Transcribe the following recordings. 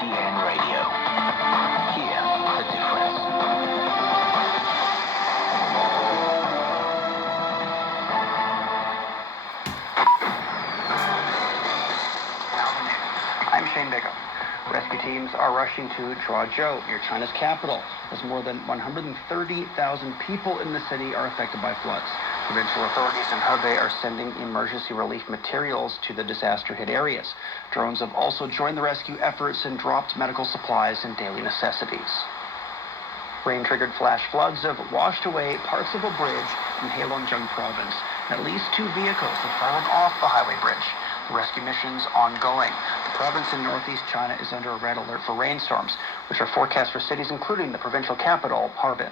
Degen Radio. Hear the difference. I'm Shane Degen. Rescue teams are rushing to Zhuozhou, near China's capital, as more than 130,000 people in the city are affected by floods. Provincial authorities in Hebei are sending emergency relief materials to the disaster-hit areas. Drones have also joined the rescue efforts and dropped medical supplies and daily necessities. Rain-triggered flash floods have washed away parts of a bridge in Heilongjiang province. At least 2 vehicles have fallen off the highway bridge. The rescue mission's ongoing. The province in northeast China is under a red alert for rainstorms, which are forecast for cities including the provincial capital, Harbin.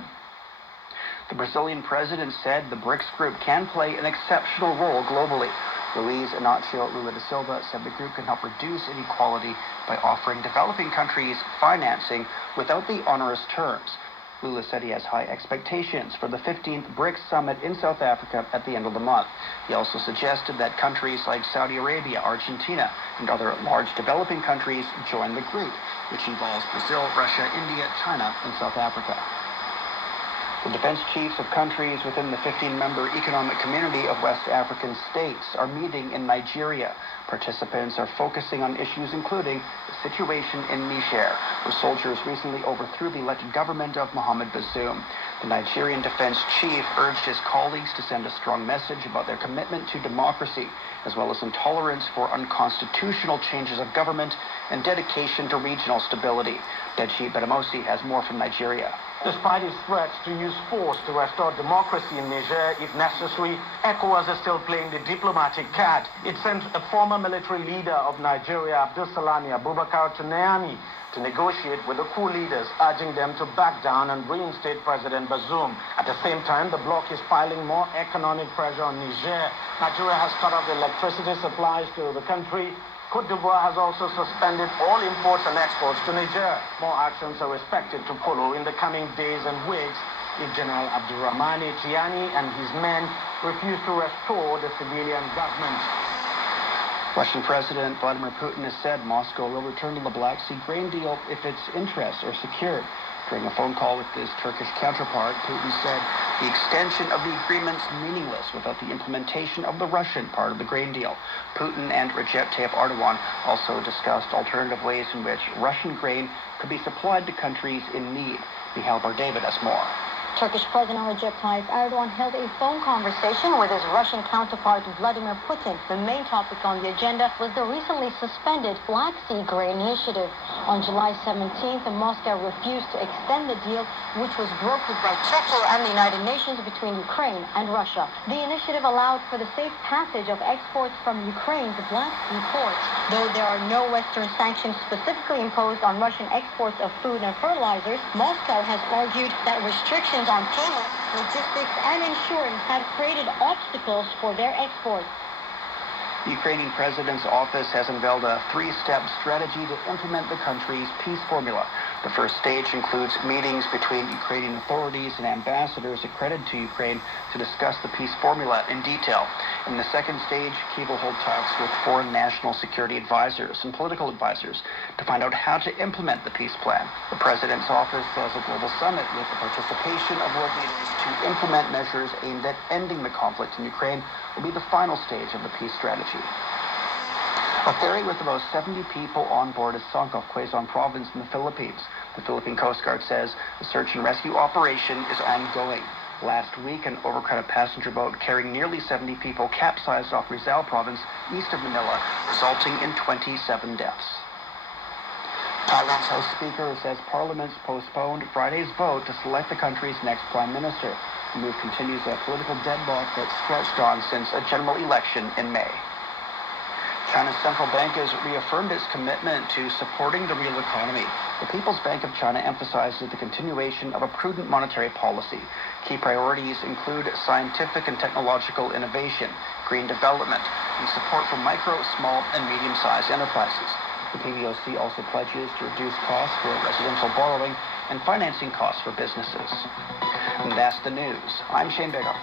The Brazilian president said the BRICS group can play an exceptional role globally. Luiz Inácio Lula da Silva said the group can help reduce inequality by offering developing countries financing without the onerous terms. Lula said he has high expectations for the 15th BRICS summit in South Africa at the end of the month. He also suggested that countries like Saudi Arabia, Argentina, and other large developing countries join the group, which involves Brazil, Russia, India, China, and South Africa. The defense chiefs of countries within the 15-member economic community of West African states are meeting in Nigeria. Participants are focusing on issues including the situation in Niger, where soldiers recently overthrew the elected government of Mohamed Bazoum. The Nigerian defense chief urged his colleagues to send a strong message about their commitment to democracy, as well as intolerance for unconstitutional changes of government and dedication to regional stability. Deji Bedamosi has more from Nigeria. Despite its threats to use force to restore democracy in Niger if necessary, ECOWAS is still playing the diplomatic card. It sent a former military leader of Nigeria, Abdulsalami Abubakar, to Niamey to negotiate with the coup leaders, urging them to back down and reinstate President Bazoum. At the same time, the bloc is piling more economic pressure on Niger. Nigeria has cut off electricity supplies to the country. Côte d'Ivoire has also suspended all imports and exports to Niger. More actions are expected to follow in the coming days and weeks if General Abdurrahmane Tiani and his men refuse to restore the civilian government. Russian President Vladimir Putin has said Moscow will return to the Black Sea grain deal if its interests are secured. During a phone call with his Turkish counterpart, Putin said the extension of the agreement's meaningless without the implementation of the Russian part of the grain deal. Putin and Recep Tayyip Erdogan also discussed alternative ways in which Russian grain could be supplied to countries in need. Mihail Bardavid has more. Turkish President Recep Tayyip Erdogan held a phone conversation with his Russian counterpart Vladimir Putin. The main topic on the agenda was the recently suspended Black Sea Grain Initiative. On July 17th, Moscow refused to extend the deal, which was brokered by Turkey and the United Nations between Ukraine and Russia. The initiative allowed for the safe passage of exports from Ukraine's Black Sea ports. Though there are no Western sanctions specifically imposed on Russian exports of food and fertilizers, Moscow has argued that restrictions on payment, logistics, and insurance have created obstacles for their exports. The Ukrainian president's office has unveiled a 3-step strategy to implement the country's peace formula. The first stage includes meetings between Ukrainian authorities and ambassadors accredited to Ukraine to discuss the peace formula in detail. In the second stage, Kyiv will hold talks with foreign national security advisors and political advisors to find out how to implement the peace plan. The president's office says a global summit with the participation of world leaders to implement measures aimed at ending the conflict in Ukraine will be the final stage of the peace strategy. A ferry with about 70 people on board has sunk off Quezon province in the Philippines. The Philippine Coast Guard says the search and rescue operation is ongoing. Last week, an overcrowded passenger boat carrying nearly 70 people capsized off Rizal province east of Manila, resulting in 27 deaths. Thailand's House Speaker says Parliament's postponed Friday's vote to select the country's next Prime Minister. The move continues a political deadlock that stretched on since a general election in May. China's central bank has reaffirmed its commitment to supporting the real economy. The People's Bank of China emphasizes the continuation of a prudent monetary policy. Key priorities include scientific and technological innovation, green development, and support for micro, small, and medium-sized enterprises. The PBOC also pledges to reduce costs for residential borrowing and financing costs for businesses. And that's the news. I'm Shane Degen.